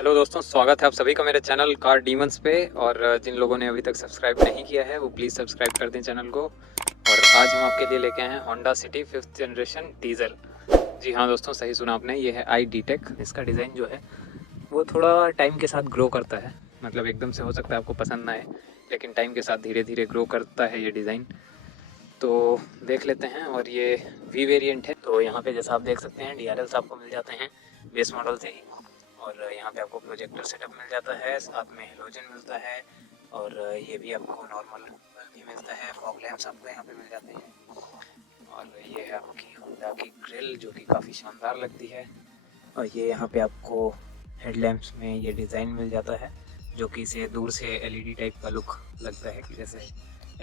Hello दोस्तों, स्वागत है आप सभी का मेरे चैनल कार डीमंस पे। और जिन लोगों ने अभी तक सब्सक्राइब नहीं किया है वो प्लीज़ सब्सक्राइब कर दें चैनल को। और आज हम आपके लिए लेके आए हैं Honda City 5th generation diesel. जी हाँ दोस्तों, सही सुना आपने, ये है ID.Tech। इसका डिज़ाइन जो है वो थोड़ा टाइम के साथ ग्रो करता है। मतलब एकदम से हो सकता है आपको पसंद ना आए, लेकिन टाइम के साथ धीरे धीरे ग्रो करता है ये डिज़ाइन। तो देख लेते हैं। और ये वी वेरिएंट है, तो यहाँ पे जैसा आप देख सकते हैं DRLs आपको मिल जाते हैं बेस मॉडल से ही। और यहाँ पे आपको प्रोजेक्टर सेटअप मिल जाता है, साथ में हेलोजन मिलता है। और ये भी आपको नॉर्मल भी मिलता है, फॉग लैंप्स आपको यहाँ पे मिल जाते हैं। और ये है आपकी होंडा की ग्रिल जो कि काफ़ी शानदार लगती है। और ये यहाँ पे आपको हेडलैम्प्स में ये डिज़ाइन मिल जाता है जो कि इसे दूर से LED टाइप का लुक लगता है कि जैसे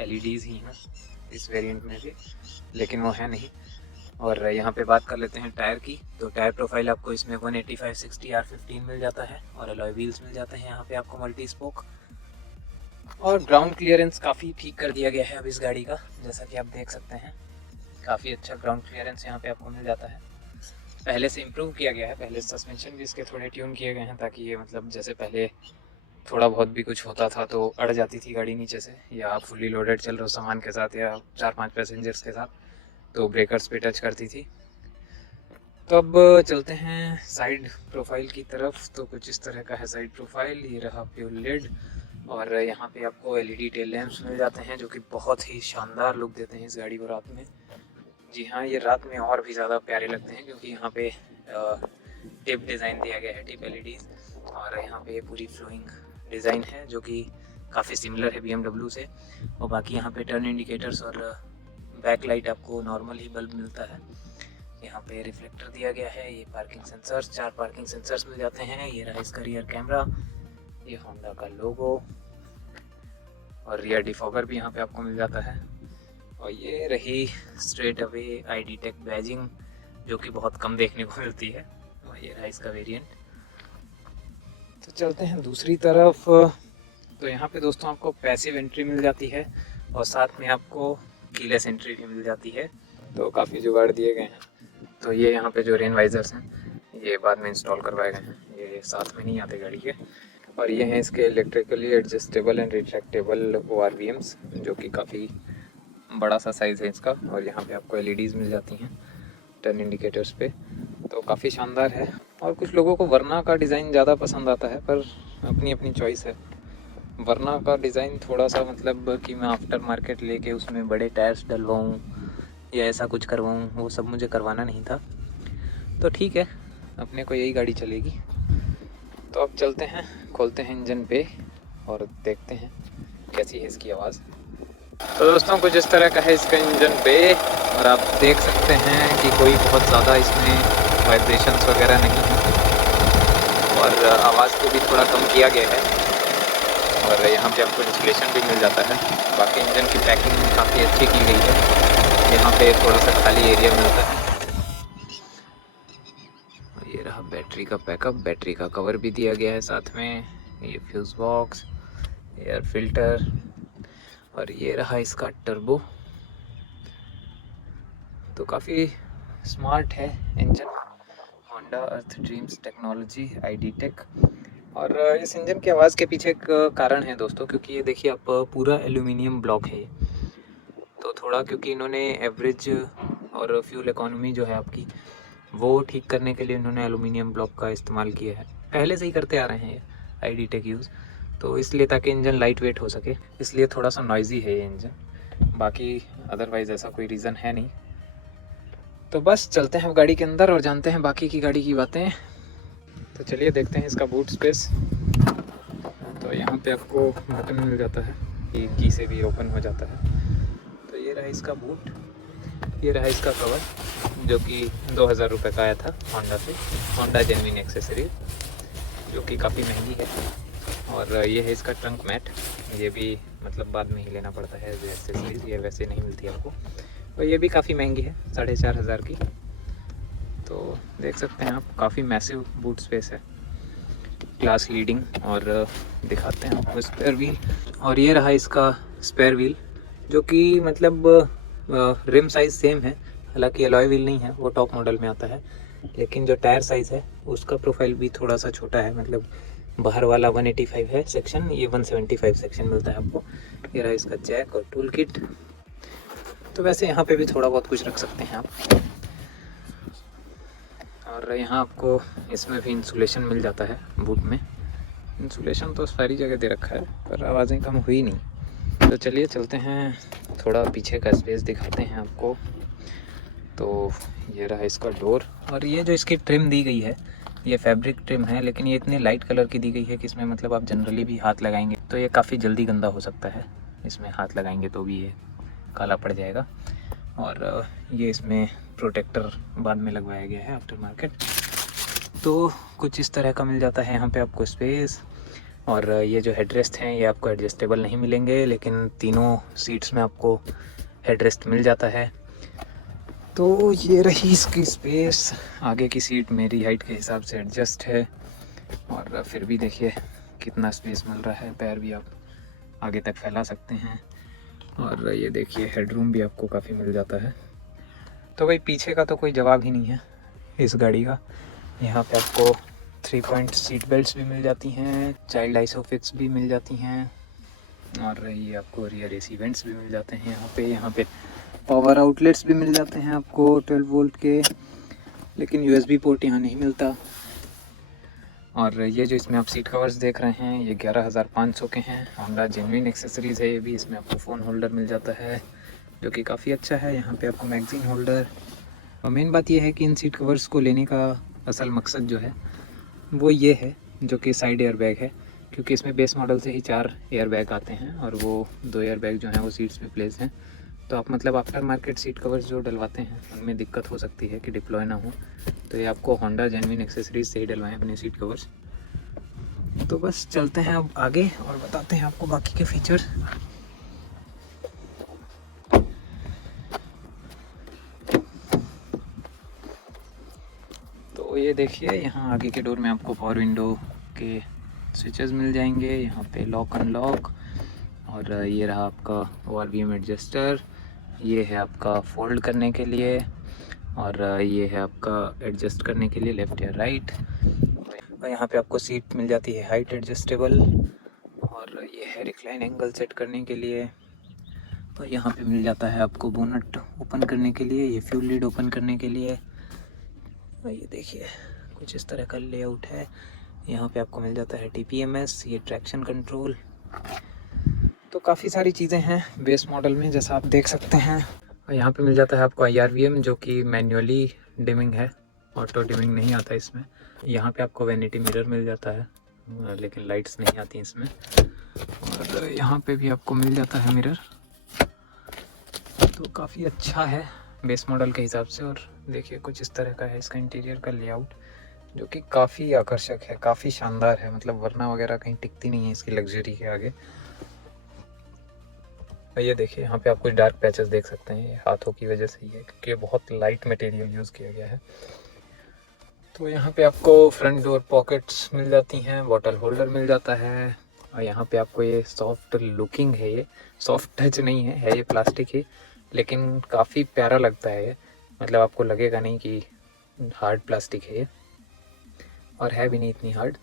LEDs ही हैं इस वेरिएंट में भी, लेकिन वो है नहीं। और यहाँ पे बात कर लेते हैं टायर की। तो टायर प्रोफाइल आपको इसमें 185/60 R15 मिल जाता है और अलॉय व्हील्स मिल जाते हैं यहाँ पे आपको मल्टी स्पोक। और ग्राउंड क्लियरेंस काफ़ी ठीक कर दिया गया है अब इस गाड़ी का, जैसा कि आप देख सकते हैं। काफ़ी अच्छा ग्राउंड क्लियरेंस यहाँ पे आपको मिल जाता है। पहले से इम्प्रूव किया गया है, पहले सस्पेंशन भी इसके थोड़े ट्यून किए गए हैं ताकि ये मतलब जैसे पहले थोड़ा बहुत भी कुछ होता था तो अड़ जाती थी गाड़ी नीचे से, या आप फुली लोडेड चल रहे हो सामान के साथ या 4-5 पैसेंजर्स के साथ तो ब्रेकर्स पे टच करती थी। तो अब चलते हैं साइड प्रोफाइल की तरफ। तो कुछ इस तरह का है साइड प्रोफाइल। ये रहा फ्यूल लिड और यहाँ पे आपको LED टेल लैंप्स मिल जाते हैं जो कि बहुत ही शानदार लुक देते हैं इस गाड़ी को रात में। जी हाँ, ये रात में और भी ज़्यादा प्यारे लगते हैं क्योंकि यहाँ पे टिप डिज़ाइन दिया गया है, टिप LEDs। और यहाँ पे पूरी फ्लोइंग डिज़ाइन है जो कि काफ़ी सिमिलर है BMW से। और बाकी यहाँ पे टर्न इंडिकेटर्स और बैक लाइट आपको नॉर्मल ही बल्ब मिलता है। यहाँ पे रिफ्लेक्टर दिया गया है। ये पार्किंग सेंसर्स, 4 पार्किंग सेंसर्स मिल जाते हैं। ये रहा इसका रियर कैमरा, ये होंडा का लोगो और रियर डिफॉगर भी यहाँ पे आपको मिल जाता है। और ये रही स्ट्रेट अवे ID.Tech बैजिंग जो कि बहुत कम देखने को मिलती है। और ये रहा इसका वेरिएंट। तो चलते हैं दूसरी तरफ। तो यहाँ पे दोस्तों आपको पैसिव एंट्री मिल जाती है और साथ में आपको कीलेस एंट्री भी मिल जाती है। तो काफ़ी जुगाड़ दिए गए हैं। तो ये यहाँ पे जो रेन वाइजर्स हैं ये बाद में इंस्टॉल करवाए गए हैं, ये साथ में नहीं आते गाड़ी के। और ये हैं इसके electrically adjustable and retractable ORVMs जो कि काफ़ी बड़ा सा साइज़ है इसका। और यहाँ पे आपको LEDs मिल जाती हैं टर्न इंडिकेटर्स पे। तो काफ़ी शानदार है। और कुछ लोगों को वरना का डिज़ाइन ज़्यादा पसंद आता है, पर अपनी अपनी चॉइस है। वरना का डिज़ाइन थोड़ा सा मतलब कि मैं आफ्टर मार्केट लेके उसमें बड़े टायर्स डलवाऊँ या ऐसा कुछ करवाऊँ, वो सब मुझे करवाना नहीं था। तो ठीक है, अपने को यही गाड़ी चलेगी। तो अब चलते हैं, खोलते हैं इंजन पे और देखते हैं कैसी है इसकी आवाज़। तो दोस्तों कुछ इस तरह का है इसका इंजन पे। और आप देख सकते हैं कि कोई बहुत ज़्यादा इसमें वाइब्रेशंस वगैरह नहीं है और आवाज़ को भी थोड़ा कम किया गया है। और यहाँ पे आपको इंसुलेशन भी मिल जाता है। बाकी इंजन की पैकिंग काफ़ी अच्छी की गई है। यहाँ पे थोड़ा सा खाली एरिया मिलता है। ये रहा बैटरी का बैकअप, बैटरी का कवर भी दिया गया है साथ में। ये फ्यूज़ बॉक्स, एयर फिल्टर और ये रहा इसका टर्बो। तो काफ़ी स्मार्ट है इंजन, होंडा अर्थ ड्रीम्स टेक्नोलॉजी ID.Tech। और इस इंजन की आवाज़ के पीछे एक कारण है दोस्तों, क्योंकि ये देखिए आप पूरा एल्यूमिनियम ब्लॉक है। तो थोड़ा क्योंकि इन्होंने एवरेज और फ्यूल इकोनॉमी जो है आपकी वो ठीक करने के लिए इन्होंने एल्यूमिनियम ब्लॉक का इस्तेमाल किया है। पहले से ही करते आ रहे हैं ये ID.Tech यूज़, तो इसलिए ताकि इंजन लाइट वेट हो सके, इसलिए थोड़ा सा नॉइज़ी है ये इंजन। बाकी अदरवाइज़ ऐसा कोई रीज़न है नहीं। तो बस चलते हैं गाड़ी के अंदर और जानते हैं बाकी की गाड़ी की बातें। तो चलिए देखते हैं इसका बूट स्पेस। तो यहाँ पे आपको बटन मिल जाता है, ये की से भी ओपन हो जाता है। तो ये रहा इसका बूट, ये रहा इसका कवर जो कि 2000 रुपये का आया था होंडा से, होंडा जेन्युइन एक्सेसरीज जो कि काफ़ी महंगी है। और ये है इसका ट्रंक मैट, ये भी मतलब बाद में ही लेना पड़ता है एज एक्सेसरीज, ये वैसे नहीं मिलती आपको। और ये भी काफ़ी महंगी है, 4500 की। तो देख सकते हैं आप, काफ़ी मैसिव बूट स्पेस है, क्लास लीडिंग। और दिखाते हैं आपको स्पेयर व्हील। और ये रहा इसका स्पेयर व्हील जो कि मतलब रिम साइज़ सेम है, हालांकि अलॉय व्हील नहीं है, वो टॉप मॉडल में आता है। लेकिन जो टायर साइज़ है उसका प्रोफाइल भी थोड़ा सा छोटा है, मतलब बाहर वाला 185 है सेक्शन, ये 175 सेक्शन मिलता है आपको। ये रहा इसका जैक और टूल किट। तो वैसे यहाँ पे भी थोड़ा बहुत कुछ रख सकते हैं आप। और यहाँ आपको इसमें भी इंसुलेशन मिल जाता है बूट में। इंसुलेशन तो सारी जगह दे रखा है पर आवाज़ें कम हुई नहीं। तो चलिए चलते हैं, थोड़ा पीछे का स्पेस दिखाते हैं आपको। तो ये रहा इसका डोर, और ये जो इसकी ट्रिम दी गई है ये फैब्रिक ट्रिम है, लेकिन ये इतनी लाइट कलर की दी गई है कि इसमें मतलब आप जनरली भी हाथ लगाएंगे तो ये काफ़ी जल्दी गंदा हो सकता है। इसमें हाथ लगाएंगे तो भी ये काला पड़ जाएगा। और ये इसमें प्रोटेक्टर बाद में लगवाया गया है आफ्टर मार्केट। तो कुछ इस तरह का मिल जाता है यहाँ पे आपको स्पेस। और ये जो हेडरेस्ट हैं ये आपको एडजस्टेबल नहीं मिलेंगे, लेकिन तीनों सीट्स में आपको हेडरेस्ट मिल जाता है। तो ये रही इसकी स्पेस। आगे की सीट मेरी हाइट के हिसाब से एडजस्ट है, और फिर भी देखिए कितना स्पेस मिल रहा है, पैर भी आप आगे तक फैला सकते हैं। और ये देखिए हेडरूम भी आपको काफ़ी मिल जाता है। तो भाई पीछे का तो कोई जवाब ही नहीं है इस गाड़ी का। यहाँ पे आपको 3 पॉइंट सीट बेल्ट्स भी मिल जाती हैं, चाइल्ड आइसोफिक्स भी मिल जाती हैं, और ये आपको रियर एसी वेंट्स भी मिल जाते हैं। यहाँ पे पावर आउटलेट्स भी मिल जाते हैं आपको 12 वोल्ट के, लेकिन यूएसबी पोर्ट यहाँ नहीं मिलता। और ये जो इसमें आप सीट कवर्स देख रहे हैं ये 11,500 के हैं। होंडा जेन्युइन एक्सेसरीज़ है ये भी। इसमें आपको फ़ोन होल्डर मिल जाता है जो कि काफ़ी अच्छा है। यहाँ पे आपको मैगज़ीन होल्डर, और मेन बात ये है कि इन सीट कवर्स को लेने का असल मकसद जो है वो ये है, जो कि साइड एयर बैग है, क्योंकि इसमें बेस मॉडल से ही 4 एयर बैग आते हैं और वो 2 एयर बैग जो हैं वो सीट्स पे प्लेस हैं। तो आप मतलब आफ्टर मार्केट सीट कवर्स जो डलवाते हैं उनमें दिक्कत हो सकती है कि डिप्लॉय ना हो, तो ये आपको होंडा जेन्युइन एक्सेसरीज से ही डलवाएं अपने सीट कवर्स। तो बस चलते हैं अब आगे और बताते हैं आपको बाकी के फीचर्स। तो ये देखिए यहाँ आगे के डोर में आपको पावर विंडो के स्विचेस मिल जाएंगे, यहाँ पे लॉक अनलॉक, और ये रहा आपका ORVM एडजस्टर, ये है आपका फोल्ड करने के लिए, और ये है आपका एडजस्ट करने के लिए लेफ़्ट या राइट। और यहाँ पे आपको सीट मिल जाती है हाइट एडजस्टेबल, और ये है रिक्लाइन एंगल सेट करने के लिए। और यहाँ पे मिल जाता है आपको बोनट ओपन करने के लिए, ये फ्यूल लीड ओपन करने के लिए। और ये देखिए कुछ इस तरह का लेआउट है। यहाँ पे आपको मिल जाता है TPMS, ये ट्रैक्शन कंट्रोल। तो काफ़ी सारी चीज़ें हैं बेस मॉडल में जैसा आप देख सकते हैं। और यहाँ पे मिल जाता है आपको IRVM जो कि मैन्युअली डिमिंग है, ऑटो डिमिंग नहीं आता इसमें। यहाँ पे आपको वैनिटी मिरर मिल जाता है, लेकिन लाइट्स नहीं आती इसमें। और यहाँ पे भी आपको मिल जाता है मिरर। तो काफ़ी अच्छा है बेस मॉडल के हिसाब से। और देखिए कुछ इस तरह का है इसका इंटीरियर का लेआउट, जो कि काफ़ी आकर्षक है, काफ़ी शानदार है। मतलब वरना वगैरह कहीं टिकती नहीं है इसकी लग्जरी के आगे। ये देखिए यहाँ पे आप कुछ डार्क पैचेस देख सकते हैं, ये हाथों की वजह से ही है क्योंकि बहुत लाइट मटेरियल यूज़ किया गया है। तो यहाँ पे आपको फ्रंट डोर पॉकेट्स मिल जाती हैं, बॉटल होल्डर मिल जाता है। और यहाँ पे आपको ये सॉफ्ट लुकिंग है, ये सॉफ्ट टच नहीं है ये प्लास्टिक ही, लेकिन काफ़ी प्यारा लगता है ये। मतलब आपको लगेगा नहीं कि हार्ड प्लास्टिक है ये, और है भी नहीं इतनी हार्ड।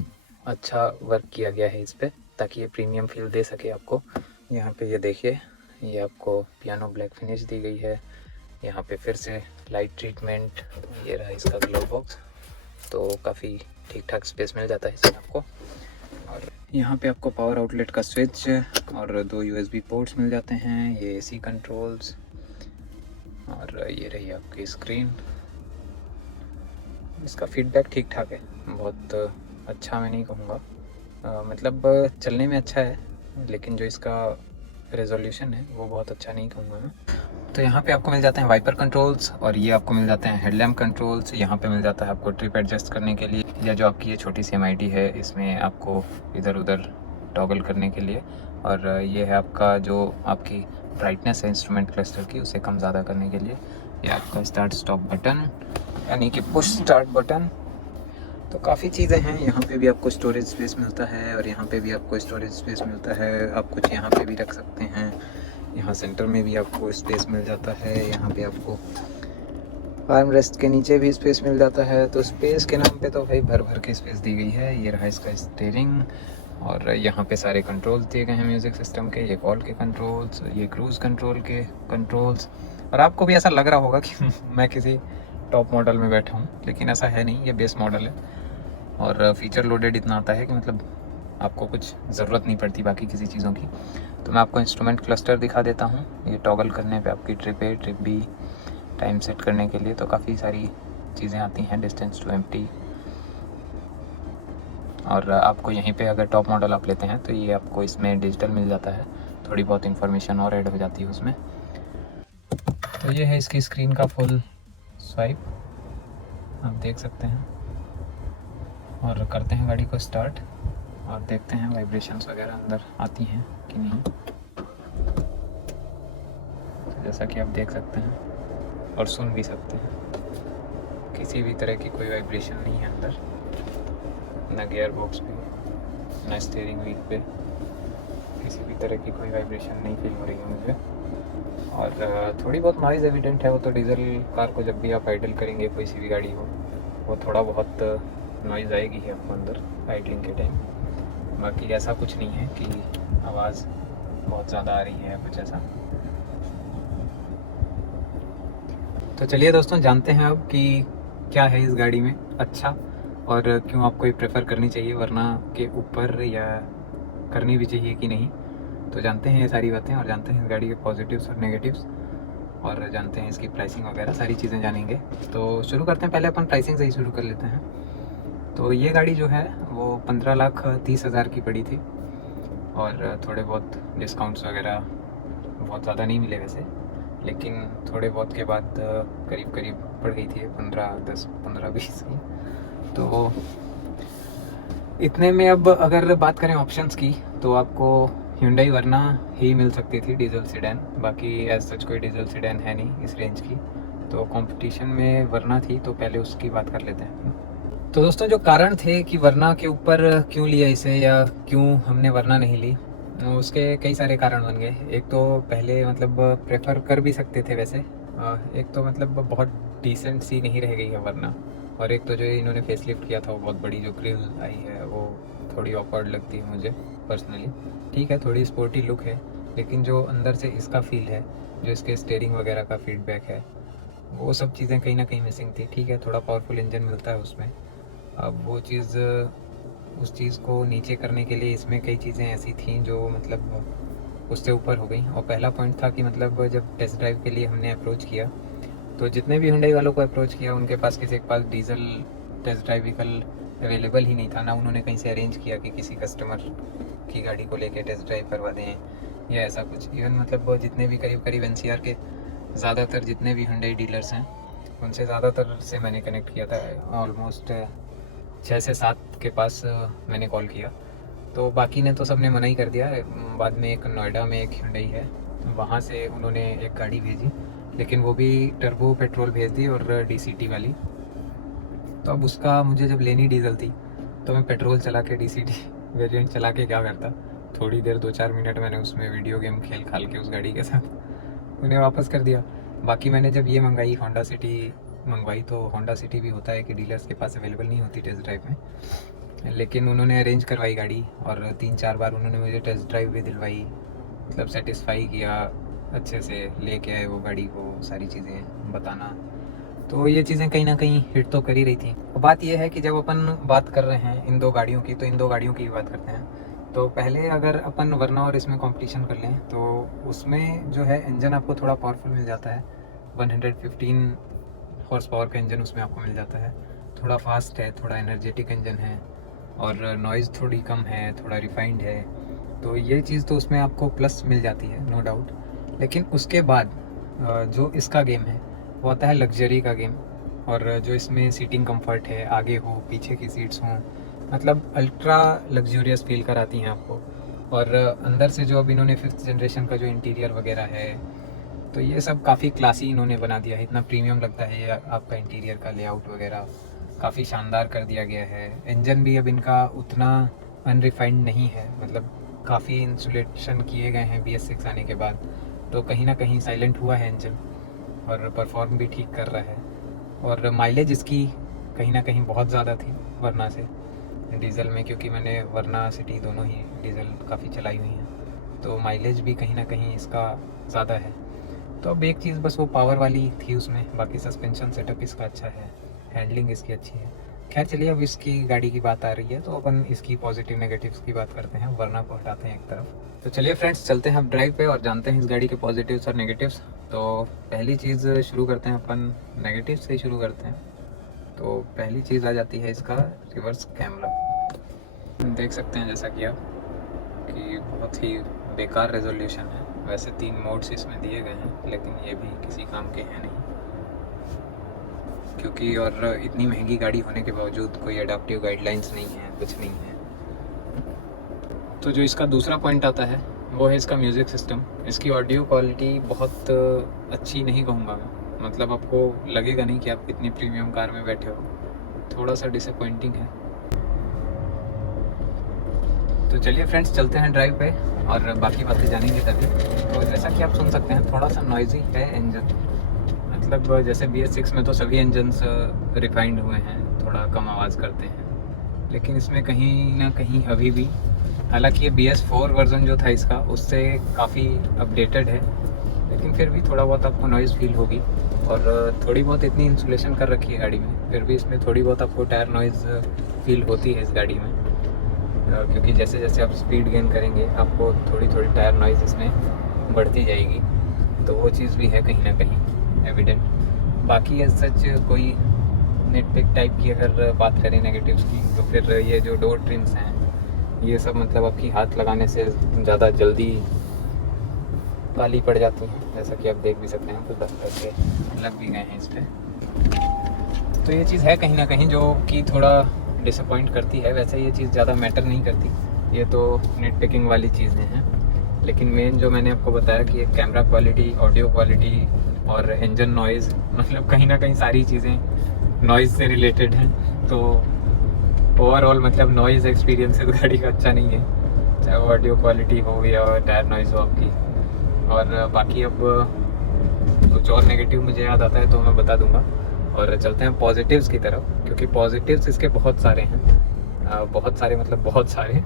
अच्छा वर्क किया गया है इस पर ताकि ये प्रीमियम फील दे सके आपको। यहाँ पे ये देखिए ये आपको पियानो ब्लैक फिनिश दी गई है। यहाँ पे फिर से लाइट ट्रीटमेंट, ये रहा इसका ग्लव बॉक्स। तो काफ़ी ठीक ठाक स्पेस मिल जाता है इसमें आपको। और यहाँ पे आपको पावर आउटलेट का स्विच और 2 USB पोर्ट्स मिल जाते हैं, ये AC कंट्रोल्स, और ये रही आपकी स्क्रीन। इसका फीडबैक ठीक ठाक है, बहुत अच्छा मैं नहीं कहूँगा, मतलब चलने में अच्छा है, लेकिन जो इसका रेजोल्यूशन है वो बहुत अच्छा नहीं कहूँगा मैं। तो यहाँ पे आपको मिल जाते हैं वाइपर कंट्रोल्स, और ये आपको मिल जाते हैं हेडलैम्प कंट्रोल्स। यहाँ पे मिल जाता है आपको ट्रिप एडजस्ट करने के लिए, या जो आपकी ये छोटी सी MID है इसमें आपको इधर उधर टॉगल करने के लिए। और ये है आपका जो आपकी ब्राइटनेस है इंस्ट्रूमेंट क्लस्टर की, उसे कम ज़्यादा करने के लिए। ये आपका स्टार्ट स्टॉप बटन, यानी कि पुश स्टार्ट बटन। तो काफ़ी चीज़ें हैं। यहाँ पे भी आपको स्टोरेज स्पेस मिलता है, और यहाँ पे भी आपको स्टोरेज स्पेस मिलता है। आप कुछ यहाँ पे भी रख सकते हैं। यहाँ सेंटर में भी आपको स्पेस मिल जाता है। यहाँ पे आपको आर्म रेस्ट के नीचे भी स्पेस मिल जाता है। तो स्पेस के नाम पे तो भाई भर भर के स्पेस दी गई है। ये रहा इसका स्टीयरिंग और यहाँ पे सारे कंट्रोल्स दिए गए हैं म्यूज़िक सिस्टम के, ये कॉल के कंट्रोल्स, ये क्रूज़ कंट्रोल के कंट्रोल्स। और आपको भी ऐसा लग रहा होगा कि मैं किसी टॉप मॉडल में बैठा हूँ, लेकिन ऐसा है नहीं, ये बेस मॉडल है। और फीचर लोडेड इतना आता है कि मतलब आपको कुछ ज़रूरत नहीं पड़ती बाकी किसी चीज़ों की। तो मैं आपको इंस्ट्रूमेंट क्लस्टर दिखा देता हूँ। ये टॉगल करने पे आपकी trip A, trip B, time set करने के लिए तो काफ़ी सारी चीज़ें आती हैं, डिस्टेंस टू एम्प्टी। और आपको यहीं पे अगर टॉप मॉडल आप लेते हैं तो ये आपको इसमें डिजिटल मिल जाता है, थोड़ी बहुत इन्फॉर्मेशन और ऐड हो जाती है उसमें। तो ये है इसकी स्क्रीन का फुल स्वाइप, आप देख सकते हैं। और करते हैं गाड़ी को स्टार्ट और देखते हैं वाइब्रेशंस वगैरह अंदर आती हैं कि नहीं। तो जैसा कि आप देख सकते हैं और सुन भी सकते हैं, किसी भी तरह की कोई वाइब्रेशन नहीं है अंदर, ना गियर बॉक्स पे, ना स्टीयरिंग व्हील पे, किसी भी तरह की कोई वाइब्रेशन नहीं फील हो रही है मुझे। और थोड़ी बहुत नॉइज़ एविडेंट है, वो तो डीजल कार को जब भी आप आइडल करेंगे, कोई सी भी गाड़ी हो, वो थोड़ा बहुत नॉइज़ आएगी ही आपको अंदर आइडलिंग के टाइम। बाकी ऐसा कुछ नहीं है कि आवाज़ बहुत ज़्यादा आ रही है कुछ ऐसा। तो चलिए दोस्तों, जानते हैं अब कि क्या है इस गाड़ी में अच्छा और क्यों आपको ये प्रेफर करनी चाहिए वरना के ऊपर, या करनी भी चाहिए कि नहीं। तो जानते हैं ये सारी बातें और जानते हैं इस गाड़ी के पॉजिटिव्स और नेगेटिव्स, और जानते हैं इसकी प्राइसिंग वगैरह सारी चीज़ें जानेंगे। तो शुरू करते हैं, पहले अपन प्राइसिंग से ही शुरू कर लेते हैं। तो ये गाड़ी जो है वो 15,30,000 की पड़ी थी और थोड़े बहुत डिस्काउंट्स वगैरह बहुत ज़्यादा नहीं मिले वैसे, लेकिन थोड़े बहुत के बाद करीब करीब पड़ गई थी 15-20 की। तो इतने में अब अगर बात करें ऑप्शंस की तो आपको Hyundai वर्ना ही मिल सकती थी डीजल सीडैन, बाकी एज सच कोई डीजल सीडैन है नहीं इस रेंज की। तो कंपटीशन में वर्ना थी, तो पहले उसकी बात कर लेते हैं। तो दोस्तों, जो कारण थे कि वर्ना के ऊपर क्यों लिया इसे या क्यों हमने वर्ना नहीं ली, उसके कई सारे कारण बन गए। एक तो पहले मतलब प्रेफर कर भी सकते थे वैसे, एक तो मतलब बहुत डिसेंट सी नहीं रह गई है वरना, और एक तो जो इन्होंने फेसलिफ्ट किया था वो बहुत बड़ी जो ग्रिल आई है वो थोड़ी ऑकवर्ड लगती है मुझे पर्सनली। ठीक है, थोड़ी स्पोर्टी लुक है, लेकिन जो अंदर से इसका फील है, जो इसके स्टीयरिंग वगैरह का फीडबैक है, वो सब चीज़ें कहीं ना कहीं मिसिंग थी। ठीक है, थोड़ा पावरफुल इंजन मिलता है उसमें, अब वो चीज़, उस चीज़ को नीचे करने के लिए इसमें कई चीज़ें ऐसी थीं जो मतलब उससे ऊपर हो गई। और पहला पॉइंट था कि मतलब जब टेस्ट ड्राइव के लिए हमने अप्रोच किया तो जितने भी Hyundai वालों को अप्रोच किया उनके पास किसी के पास diesel test drive vehicle available ही नहीं था, ना उन्होंने कहीं से अरेंज किया कि किसी कस्टमर की गाड़ी को लेके टेस्ट ड्राइव करवा दें या ऐसा कुछ। इवन मतलब जितने भी करीब करीब NCR के ज़्यादातर जितने भी Hyundai डीलर्स हैं उनसे ज़्यादातर से मैंने कनेक्ट किया था, ऑलमोस्ट 6 से 7 के पास मैंने कॉल किया। तो बाकी ने तो सबने मना ही कर दिया। बाद में एक नोएडा में एक Hyundai है, वहाँ से उन्होंने एक गाड़ी भेजी, लेकिन वो भी टर्बो पेट्रोल भेज दी और DCT वाली। तो अब उसका मुझे जब लेनी डीजल थी तो मैं पेट्रोल चला के DCT वेरिएंट चला के क्या करता, थोड़ी देर 2-4 मिनट मैंने उसमें वीडियो गेम खेल खाल के उस गाड़ी के साथ उन्हें वापस कर दिया। बाकी मैंने जब ये मंगाई होंडा सिटी मंगवाई, तो होंडा सिटी भी होता है कि डीलर्स के पास अवेलेबल नहीं होती टेस्ट ड्राइव में, लेकिन उन्होंने अरेंज करवाई गाड़ी और 3-4 बार उन्होंने मुझे टेस्ट ड्राइव भी दिलवाई, मतलब सेटिस्फाई किया अच्छे से, लेके आए वो गाड़ी को, सारी चीज़ें बताना। तो ये चीज़ें कहीं ना कहीं हिट तो कर ही रही थी। बात यह है कि जब अपन बात कर रहे हैं इन दो गाड़ियों की, तो इन दो गाड़ियों की बात करते हैं। तो पहले अगर अपन वरना और इसमें कंपटीशन कर लें तो उसमें जो है इंजन आपको थोड़ा पावरफुल मिल जाता है, 115 हॉर्स पावर का इंजन उसमें आपको मिल जाता है, थोड़ा फास्ट है, थोड़ा एनर्जेटिक इंजन है और नॉइज़ थोड़ी कम है, थोड़ा रिफाइंड है। तो ये चीज़ तो उसमें आपको प्लस मिल जाती है, नो डाउट। लेकिन उसके बाद जो इसका गेम है वो आता है लग्जरी का गेम, और जो इसमें सीटिंग कंफर्ट है, आगे हो पीछे की सीट्स हों, मतलब अल्ट्रा लग्जूरियस फील कराती हैं आपको। और अंदर से जो अब इन्होंने 5th जनरेशन का जो इंटीरियर वगैरह है, तो ये सब काफ़ी क्लासी इन्होंने बना दिया है, इतना प्रीमियम लगता है ये आपका इंटीरियर का लेआउट वगैरह काफ़ी शानदार कर दिया गया है। इंजन भी अब इनका उतना अनरिफाइंड नहीं है, मतलब काफ़ी इंसुलेशन किए गए हैं BS6 आने के बाद, तो कहीं ना कहीं साइलेंट हुआ है इंजन और परफॉर्म भी ठीक कर रहा है। और माइलेज इसकी कहीं ना कहीं बहुत ज़्यादा थी वरना से, डीज़ल में, क्योंकि मैंने वरना सिटी दोनों ही डीज़ल काफ़ी चलाई हुई हैं, तो माइलेज भी कहीं ना कहीं इसका ज़्यादा है। तो अब एक चीज़ बस वो पावर वाली थी उसमें, बाकी सस्पेंशन सेटअप इसका अच्छा है, हैंडलिंग इसकी अच्छी है। खैर चलिए, अब इसकी गाड़ी की बात आ रही है तो अपन इसकी पॉजिटिव नेगेटिव्स की बात करते हैं, वरना को हटाते हैं एक तरफ। तो चलिए फ्रेंड्स, चलते हैं अब ड्राइव पे और जानते हैं इस गाड़ी के पॉजिटिव्स और नेगेटिव्स। तो पहली चीज़ शुरू करते हैं अपन, नेगेटिव से ही शुरू करते हैं। तो पहली चीज़ आ जाती है इसका रिवर्स कैमरा। देख सकते हैं जैसा कि आप कि बहुत ही बेकार रेजोल्यूशन है। वैसे 3 मोड्स इसमें दिए गए हैं, लेकिन ये भी किसी काम के हैं नहीं, क्योंकि और इतनी महंगी गाड़ी होने के बावजूद कोई एडाप्टिव गाइडलाइंस नहीं है, कुछ नहीं है। तो जो इसका दूसरा पॉइंट आता है वो है इसका म्यूज़िक सिस्टम। इसकी ऑडियो क्वालिटी बहुत अच्छी नहीं कहूँगा मैं, मतलब आपको लगेगा नहीं कि आप इतनी प्रीमियम कार में बैठे हो, थोड़ा सा डिसअपॉइंटिंग है। तो चलिए फ्रेंड्स, चलते हैं ड्राइव पे और बाकी बातें जानेंगे तभी। तो जैसा कि आप सुन सकते हैं, थोड़ा सा नॉइज़ी है इंजन, मतलब जैसे BS6 में तो सभी इंजन्स रिफाइंड हुए हैं, थोड़ा कम आवाज़ करते हैं, लेकिन इसमें कहीं ना कहीं अभी भी, हालांकि ये BS4 वर्जन जो था इसका उससे काफ़ी अपडेटेड है, लेकिन फिर भी थोड़ा बहुत आपको नॉइज़ फील होगी। और थोड़ी बहुत इतनी इंसुलेशन कर रखी है गाड़ी में, फिर भी इसमें थोड़ी बहुत आपको टायर नॉइज़ फील होती है इस गाड़ी में, क्योंकि जैसे जैसे आप स्पीड गेन करेंगे आपको थोड़ी थोड़ी टायर नॉइज़ इसमें बढ़ती जाएगी, तो वो चीज़ भी है कहीं ना कहीं एविडेंट। बाकी एज सच कोई नेटपिक टाइप की अगर बात करें नेगेटिव्स की, तो फिर ये जो डोर ट्रिम्स हैं ये सब मतलब आपकी हाथ लगाने से ज़्यादा जल्दी काली पड़ जाती हैं, जैसा कि आप देख भी सकते हैं, तो 10 पैसे लग भी गए हैं इस पर। तो ये चीज़ है कहीं ना कहीं जो कि थोड़ा डिसअपॉइंट करती है। वैसे ये चीज़ ज़्यादा मैटर नहीं करती, ये तो नेट पिकिंग वाली चीज़ें हैं, लेकिन मेन जो मैंने आपको बताया कि एक कैमरा क्वालिटी, ऑडियो क्वालिटी और इंजन नॉइज़, मतलब कहीं ना कहीं सारी चीज़ें नॉइज़ से रिलेटेड हैं। तो ओवरऑल मतलब नॉइज़ एक्सपीरियंस इस गाड़ी का अच्छा नहीं है, चाहे वो ऑडियो क्वालिटी हो या टायर नॉइज़ हो आपकी। और बाकी अब कुछ और नेगेटिव मुझे याद आता है तो मैं बता दूंगा, और चलते हैं पॉजिटिव्स की तरफ, क्योंकि पॉजिटिव्स इसके बहुत सारे हैं, बहुत सारे मतलब बहुत सारे।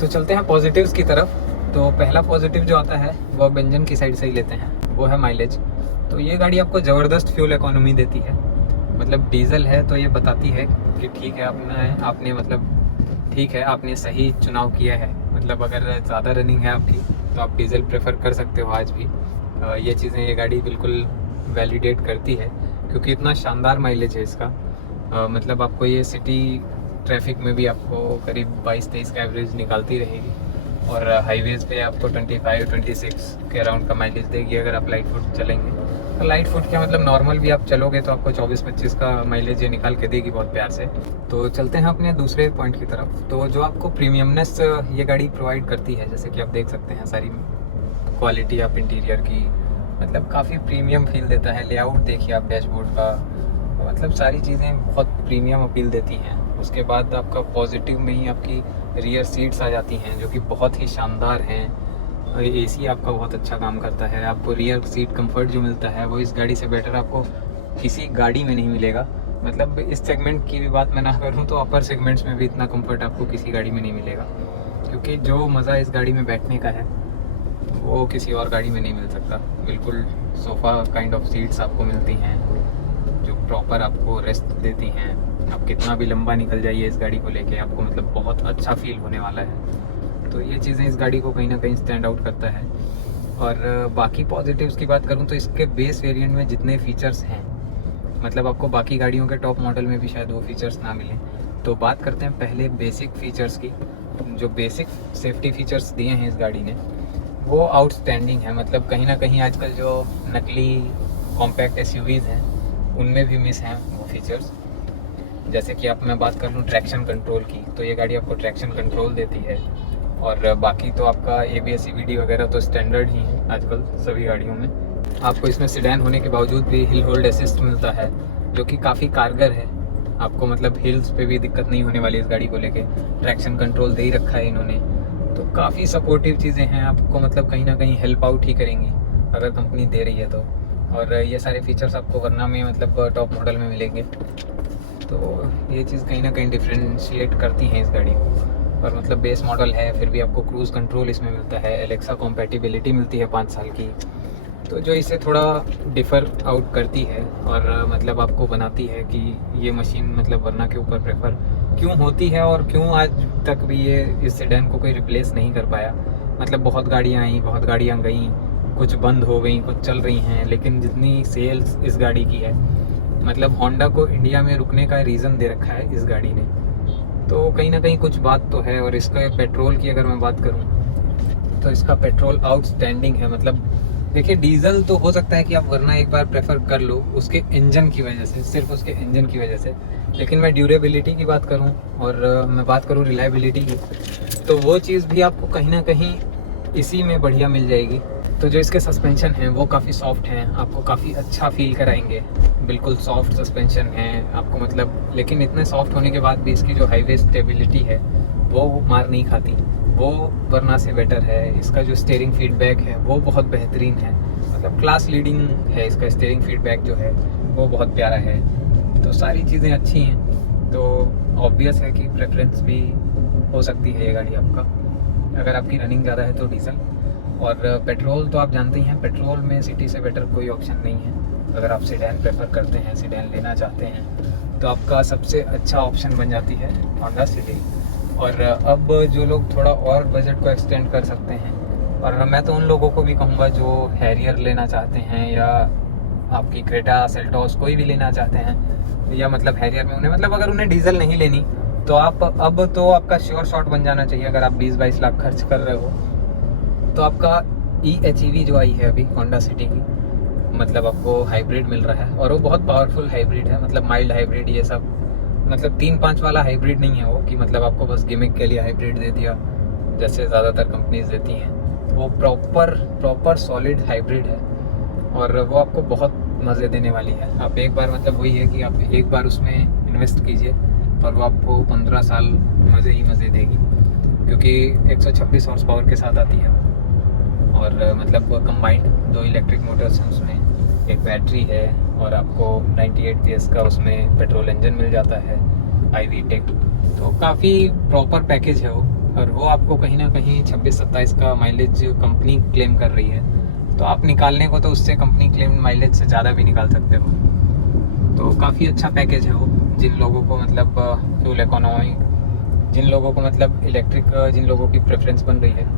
तो चलते हैं पॉजिटिव्स की तरफ। तो पहला पॉजिटिव जो आता है वो अब इंजन की साइड से ही लेते हैं, वो है माइलेज। तो ये गाड़ी आपको ज़बरदस्त फ्यूल इकोनॉमी देती है, मतलब डीजल है तो ये बताती है कि ठीक है आपने मतलब ठीक है आपने सही चुनाव किया है, मतलब अगर ज़्यादा रनिंग है आपकी तो आप डीजल प्रेफर कर सकते हो आज भी। ये चीज़ें ये गाड़ी बिल्कुल वैलिडेट करती है, क्योंकि इतना शानदार माइलेज है इसका। मतलब आपको ये सिटी ट्रैफिक में भी आपको करीब 22-23 का एवरेज निकालती रहेगी, और हाईवेज़ पे आपको 25-26 के अराउंड का माइलेज देगी अगर आप लाइट फुट चलेंगे। तो लाइट फुट क्या मतलब नॉर्मल भी आप चलोगे तो आपको 24-25 का माइलेज ये निकाल के देगी बहुत प्यार से। तो चलते हैं अपने दूसरे पॉइंट की तरफ। तो जो आपको प्रीमियमनेस ये गाड़ी प्रोवाइड करती है, जैसे कि आप देख सकते हैं सारी क्वालिटी आप इंटीरियर की, मतलब काफ़ी प्रीमियम फील देता है। लेआउट देखिए आप डैशबोर्ड का, मतलब सारी चीज़ें बहुत प्रीमियम अपील देती हैं। उसके बाद आपका पॉजिटिव में ही आपकी रियर सीट्स आ जाती हैं जो कि बहुत ही शानदार हैं। AC आपका बहुत अच्छा काम करता है, आपको रियर सीट कंफर्ट जो मिलता है वो इस गाड़ी से बेटर आपको किसी गाड़ी में नहीं मिलेगा। मतलब इस सेगमेंट की भी बात मैं ना करूँ तो अपर सेगमेंट्स में भी इतना कंफर्ट आपको किसी गाड़ी में नहीं मिलेगा, क्योंकि जो मज़ा इस गाड़ी में बैठने का है वो किसी और गाड़ी में नहीं मिल सकता। बिल्कुल सोफ़ा काइंड ऑफ सीट्स आपको मिलती हैं जो प्रॉपर आपको रेस्ट देती हैं। आप कितना भी लंबा निकल जाइए इस गाड़ी को लेके, आपको मतलब बहुत अच्छा फील होने वाला है। तो ये चीज़ें इस गाड़ी को कहीं ना कहीं स्टैंड आउट करता है। और बाकी पॉजिटिव्स की बात करूँ तो इसके बेस वेरिएंट में जितने फीचर्स हैं, मतलब आपको बाकी गाड़ियों के टॉप मॉडल में भी शायद वो फीचर्स ना मिलें। तो बात करते हैं पहले बेसिक फीचर्स की। जो बेसिक सेफ्टी फीचर्स दिए हैं इस गाड़ी ने वो आउटस्टैंडिंग है। मतलब कहीं ना कहीं आजकल जो नकली कॉम्पैक्ट SUVs हैं उनमें भी मिस हैं वो फीचर्स। जैसे कि आप मैं बात कर लूँ ट्रैक्शन कंट्रोल की, तो ये गाड़ी आपको ट्रैक्शन कंट्रोल देती है। और बाकी तो आपका ABS CVT वगैरह तो स्टैंडर्ड ही है आजकल सभी गाड़ियों में। आपको इसमें सेडान होने के बावजूद भी हिल होल्ड असिस्ट मिलता है, जो कि काफ़ी कारगर है। आपको मतलब हिल्स पे भी दिक्कत नहीं होने वाली इस गाड़ी को लेके। ट्रैक्शन कंट्रोल दे ही रखा है इन्होंने, तो काफ़ी सपोर्टिव चीज़ें हैं, आपको मतलब कहीं ना कहीं हेल्प आउट ही करेंगी अगर कंपनी दे रही है तो। और ये सारे फीचर्स आपको वरना में मतलब टॉप मॉडल में मिलेंगे। तो ये चीज़ कहीं ना कहीं डिफ्रेंशिएट करती हैं इस गाड़ी को। और मतलब बेस मॉडल है, फिर भी आपको क्रूज़ कंट्रोल इसमें मिलता है, एलेक्सा कॉम्पैटिबिलिटी मिलती है 5 साल की, तो जो इसे थोड़ा डिफ़र आउट करती है और मतलब आपको बनाती है कि ये मशीन मतलब वरना के ऊपर प्रेफर क्यों होती है और क्यों आज तक भी ये इस सेडान को कोई रिप्लेस नहीं कर पाया। मतलब बहुत गाड़ियाँ आई, बहुत गाड़ियाँ गई, कुछ बंद हो गई, कुछ चल रही हैं, लेकिन जितनी सेल्स इस गाड़ी की है, मतलब होंडा को इंडिया में रुकने का रीज़न दे रखा है इस गाड़ी ने। तो कहीं ना कहीं कुछ बात तो है। और इसका पेट्रोल की अगर मैं बात करूं तो इसका पेट्रोल आउटस्टैंडिंग है। मतलब देखिए, डीजल तो हो सकता है कि आप वरना एक बार प्रेफर कर लो उसके इंजन की वजह से, सिर्फ उसके इंजन की वजह से, लेकिन मैं ड्यूरेबिलिटी की बात करूं और मैं बात करूं रिलायबिलिटी की, तो वो चीज़ भी आपको कहीं ना कहीं इसी में बढ़िया मिल जाएगी। तो जो इसके सस्पेंशन हैं वो काफ़ी सॉफ्ट हैं, आपको काफ़ी अच्छा फील कराएंगे, बिल्कुल सॉफ्ट सस्पेंशन है आपको मतलब। लेकिन इतने सॉफ्ट होने के बाद भी इसकी जो हाईवे स्टेबिलिटी है वो मार नहीं खाती, वो वरना से बेटर है। इसका जो स्टीयरिंग फीडबैक है वो बहुत बेहतरीन है, मतलब क्लास लीडिंग है इसका स्टीयरिंग फीडबैक जो है वो बहुत प्यारा है। तो सारी चीज़ें अच्छी हैं, तो ऑब्वियस है कि प्रेफरेंस भी हो सकती है ये गाड़ी आपका, अगर आपकी रनिंग ज़्यादा है तो डीजल। और पेट्रोल तो आप जानते ही हैं, पेट्रोल में सिटी से बेटर कोई ऑप्शन नहीं है। अगर आप सेडान प्रेफर करते हैं, सेडान लेना चाहते हैं, तो आपका सबसे अच्छा ऑप्शन बन जाती है होंडा सिटी। और अब जो लोग थोड़ा और बजट को एक्सटेंड कर सकते हैं, और मैं तो उन लोगों को भी कहूँगा जो हैरियर लेना चाहते हैं या आपकी क्रेटा सेल्टॉस कोई भी लेना चाहते हैं, या मतलब हैरियर में उन्हें मतलब अगर उन्हें डीजल नहीं लेनी तो आप अब तो आपका श्योर शॉट बन जाना चाहिए। अगर आप 20-22 लाख खर्च कर रहे हो तो आपका EHEV जो आई है अभी होंडा सिटी की, मतलब आपको हाइब्रिड मिल रहा है, और वो बहुत पावरफुल हाइब्रिड है, मतलब माइल्ड हाइब्रिड, ये सब मतलब 3-5 वाला हाइब्रिड नहीं है वो, कि मतलब आपको बस गिमिक के लिए हाइब्रिड दे दिया जैसे ज़्यादातर कंपनीज देती हैं। वो प्रॉपर सॉलिड हाइब्रिड है और वो आपको बहुत मज़े देने वाली है। आप एक बार मतलब वही है कि आप एक बार उसमें इन्वेस्ट कीजिए और वो आपको 15 साल मज़े ही मज़े देगी, क्योंकि 126 हॉर्स पावर के साथ आती है और मतलब कंबाइंड 2 इलेक्ट्रिक मोटर्स हैं उसमें, एक बैटरी है और आपको 98 PS का उसमें पेट्रोल इंजन मिल जाता है IV टेक। तो काफ़ी प्रॉपर पैकेज है वो, और वो आपको कहीं ना कहीं 26-27 का माइलेज कंपनी क्लेम कर रही है, तो आप निकालने को तो उससे कंपनी क्लेम माइलेज से ज़्यादा भी निकाल सकते हो। तो काफ़ी अच्छा पैकेज है वो, जिन लोगों को मतलब फ्यूल इकोनॉमी, जिन लोगों को मतलब इलेक्ट्रिक, जिन लोगों की प्रेफरेंस बन रही है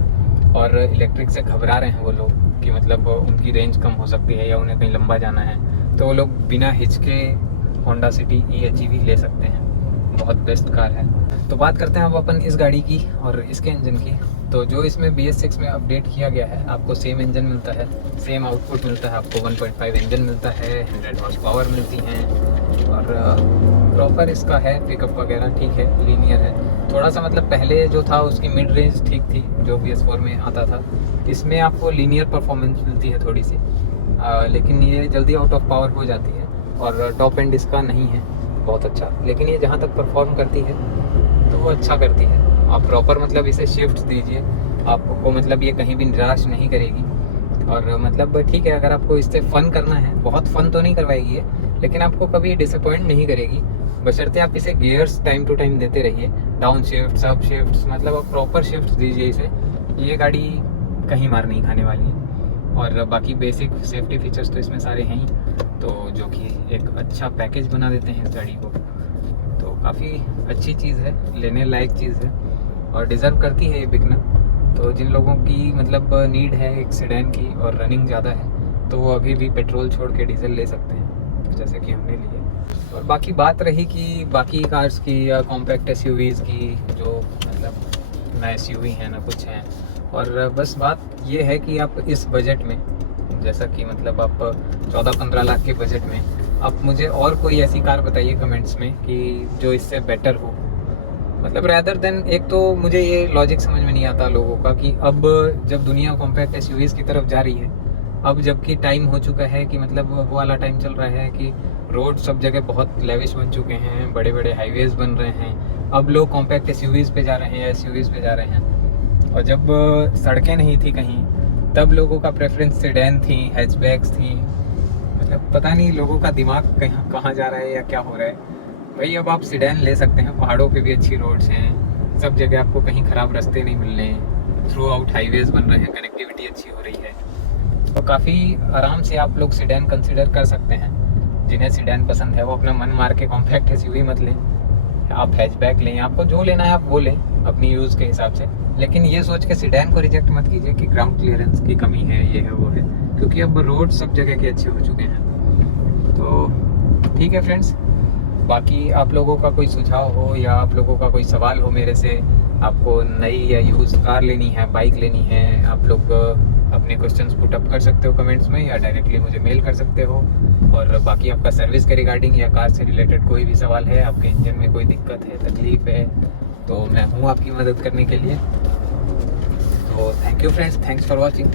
और इलेक्ट्रिक से घबरा रहे हैं वो लोग कि मतलब उनकी रेंज कम हो सकती है या उन्हें कहीं लंबा जाना है, तो वो लोग बिना हिचके होंडा सिटी EHEV ले सकते हैं। बहुत बेस्ट कार है। तो बात करते हैं अब अपन इस गाड़ी की और इसके इंजन की। तो जो इसमें BS6 में अपडेट किया गया है, आपको सेम इंजन मिलता है, सेम आउटपुट मिलता है, आपको 1.5 इंजन मिलता है, 100 हॉर्स पावर मिलती हैं, और प्रॉपर इसका है पिकअप वगैरह ठीक है, लीनियर है। थोड़ा सा मतलब पहले जो था उसकी मिड रेंज ठीक थी जो BS4 में आता था, इसमें आपको लीनियर परफॉर्मेंस मिलती है थोड़ी सी, लेकिन ये जल्दी आउट ऑफ पावर हो जाती है और टॉप एंड इसका नहीं है बहुत अच्छा, लेकिन ये जहाँ तक परफॉर्म करती है तो वो अच्छा करती है। आप प्रॉपर मतलब इसे शिफ्ट दीजिए, आपको मतलब ये कहीं भी निराश नहीं करेगी। और मतलब ठीक है, अगर आपको इससे फ़न करना है, बहुत फ़न तो नहीं करवाएगी ये, लेकिन आपको कभी डिसअपॉइंट नहीं करेगी, बशर्ते आप इसे गियर्स टाइम टू टाइम देते रहिए, डाउन शिफ्ट, अप शिफ्ट, मतलब आप प्रॉपर शिफ्ट दीजिए इसे, ये गाड़ी कहीं मार नहीं खाने वाली है। और बाकी बेसिक सेफ्टी फीचर्स तो इसमें सारे हैं ही, तो जो कि एक अच्छा पैकेज बना देते हैं इस गाड़ी को। तो काफ़ी अच्छी चीज़ है, लेने लायक चीज़ है और डिज़र्व करती है ये बिकना। तो जिन लोगों की मतलब नीड है एक सेडान की और रनिंग ज़्यादा है, तो वो अभी भी पेट्रोल छोड़ के डीजल ले सकते हैं, जैसे कि हमने लिए। और बाकी बात रही कि बाकी कार्स की या कॉम्पैक्ट SUVs की, जो मतलब ना SUV हैं ना कुछ हैं, और बस बात ये है कि आप इस बजट में, जैसा कि मतलब आप 14-15 लाख के बजट में, आप मुझे और कोई ऐसी कार बताइए कमेंट्स में कि जो इससे बेटर हो। मतलब रैदर देन, एक तो मुझे ये लॉजिक समझ में नहीं आता लोगों का कि अब जब दुनिया कॉम्पैक्ट SUVs की तरफ जा रही है, अब जबकि टाइम हो चुका है कि मतलब वो वाला टाइम चल रहा है कि रोड सब जगह बहुत लेविश बन चुके हैं, बड़े बड़े हाईवेज बन रहे हैं, अब लोग कॉम्पैक्ट SUVs पे जा रहे हैं, SUVs पे जा रहे हैं। और जब सड़कें नहीं थी कहीं, तब लोगों का प्रेफरेंस सेडान थी, हैचबैक्स थी, मतलब पता नहीं लोगों का दिमाग कहाँ कहाँ जा रहा है या क्या हो रहा है। भाई अब आप सीडैन ले सकते हैं, पहाड़ों पे भी अच्छी रोड्स हैं, सब जगह आपको कहीं ख़राब रास्ते नहीं मिल रहे हैं, थ्रू आउट हाईवेज बन रहे हैं, कनेक्टिविटी अच्छी हो रही है, तो काफ़ी आराम से आप लोग सीडैन कंसिडर कर सकते हैं। जिन्हें सीडैन पसंद है वो अपना मन मार के कॉम्पैक्ट एसयूवी मत लें, आप हैचबैक लें, आपको जो लेना है आप वो लें अपनी यूज़ के हिसाब से। लेकिन ये सोच के सीडैन को रिजेक्ट मत कीजिए कि ग्राउंड क्लियरेंस की कमी है, ये है वो है, क्योंकि अब रोड सब जगह के अच्छे हो चुके हैं। तो ठीक है फ्रेंड्स, बाकी आप लोगों का कोई सुझाव हो या आप लोगों का कोई सवाल हो मेरे से, आपको नई या यूज़ कार लेनी है, बाइक लेनी है, आप लोग अपने क्वेश्चंस पुट अप कर सकते हो कमेंट्स में या डायरेक्टली मुझे मेल कर सकते हो। और बाकी आपका सर्विस के रिगार्डिंग या कार से रिलेटेड कोई भी सवाल है, आपके इंजन में कोई दिक्कत है, तकलीफ़ है, तो मैं हूँ आपकी मदद करने के लिए। तो thank you friends, thanks for watching.